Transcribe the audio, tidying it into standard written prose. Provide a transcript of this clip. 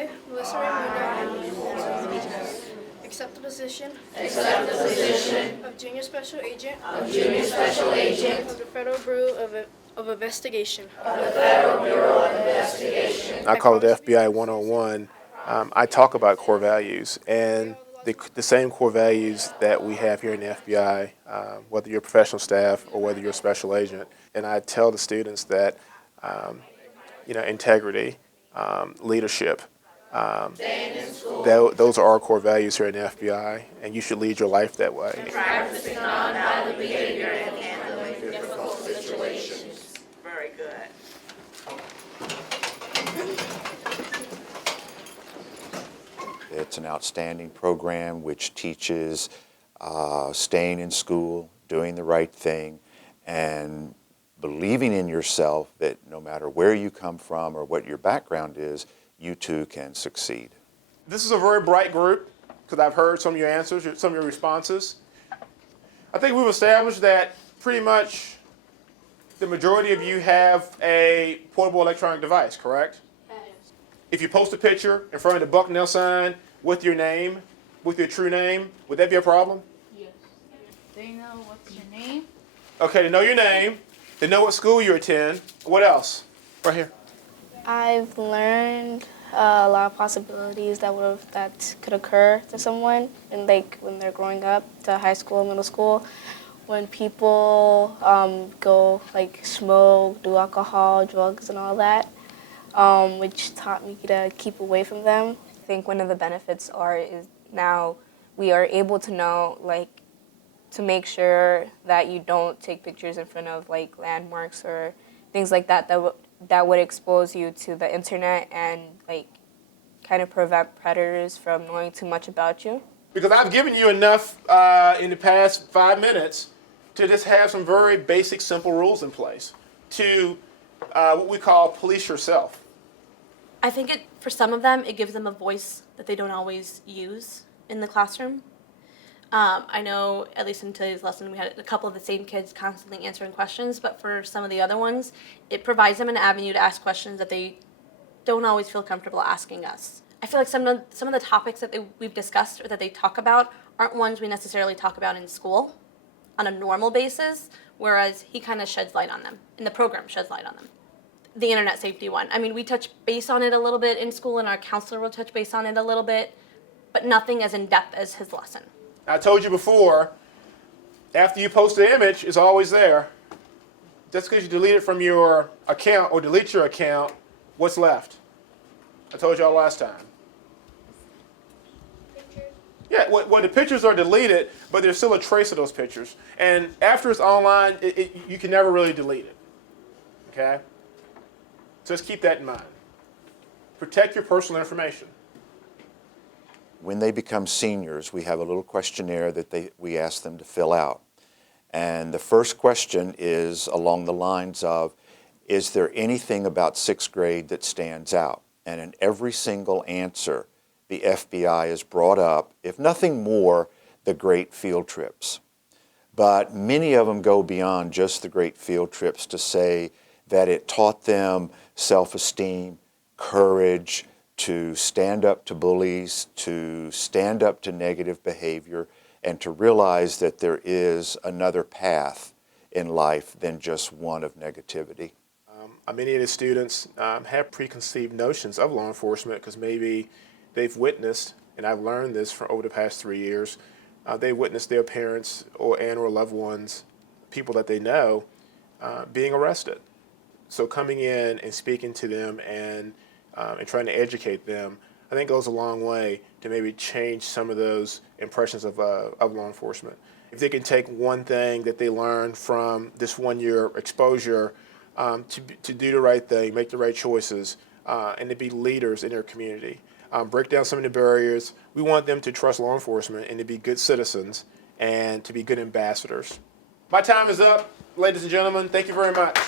I, Melissa Raimundo, accept the position of Junior Special Agent of the Federal Bureau of Investigation. I call it FBI 101. I talk about core values, and the same core values that we have here in the FBI, whether you're professional staff or whether you're a special agent. And I tell the students that, integrity, leadership, those are our core values here in the FBI, and you should lead your life that way. Practicing nonviolent behavior and handling difficult situations. Very good. It's an outstanding program which teaches staying in school, doing the right thing, and believing in yourself that no matter where you come from or what your background is, you too can succeed. This is a very bright group because I've heard some of your answers, some of your responses. I think we've established that pretty much the majority of you have a portable electronic device, correct? If you post a picture in front of the Bucknell sign with your name, with your true name, would that be a problem? Yes. They know what's your name. Okay, to know your name, to know what school you attend. What else? Right here. I've learned a lot of possibilities that could occur to someone, and when they're growing up to high school, middle school, when people go smoke, do alcohol, drugs, and all that, which taught me to keep away from them. I think one of the benefits is now we are able to know to make sure that you don't take pictures in front of landmarks or things like that that would expose you to the internet and kind of prevent predators from knowing too much about you. Because I've given you enough in the past 5 minutes to just have some very basic, simple rules in place to what we call police yourself. I think for some of them, it gives them a voice that they don't always use in the classroom. I know, at least in today's lesson, we had a couple of the same kids constantly answering questions, but for some of the other ones, it provides them an avenue to ask questions that they don't always feel comfortable asking us. I feel like some of the topics that we've discussed or that they talk about aren't ones we necessarily talk about in school on a normal basis, whereas he kind of sheds light on them, and the program sheds light on them. The internet safety one. I mean, we touch base on it a little bit in school, and our counselor will touch base on it a little bit, but nothing as in-depth as his lesson. I told you before, after you post the image, it's always there. Just because you delete it from your account or delete your account, what's left? I told y'all last time. Yeah, well, the pictures are deleted, but there's still a trace of those pictures. And after it's online, you can never really delete it. Okay? So just keep that in mind. Protect your personal information. When they become seniors, we have a little questionnaire that we ask them to fill out. And the first question is along the lines of, is there anything about 6th grade that stands out? And in every single answer, the FBI has brought up, if nothing more, the great field trips. But many of them go beyond just the great field trips to say that it taught them self-esteem, courage, to stand up to bullies, to stand up to negative behavior, and to realize that there is another path in life than just one of negativity. Many of the students have preconceived notions of law enforcement because maybe they've witnessed, and I've learned this from over the past 3 years, they witnessed their parents or loved ones, people that they know, being arrested. So coming in and speaking to them and trying to educate them, I think goes a long way to maybe change some of those impressions of law enforcement. If they can take one thing that they learned from this 1 year exposure to do the right thing, make the right choices, and to be leaders in their community, break down some of the barriers. We want them to trust law enforcement and to be good citizens and to be good ambassadors. My time is up, ladies and gentlemen. Thank you very much.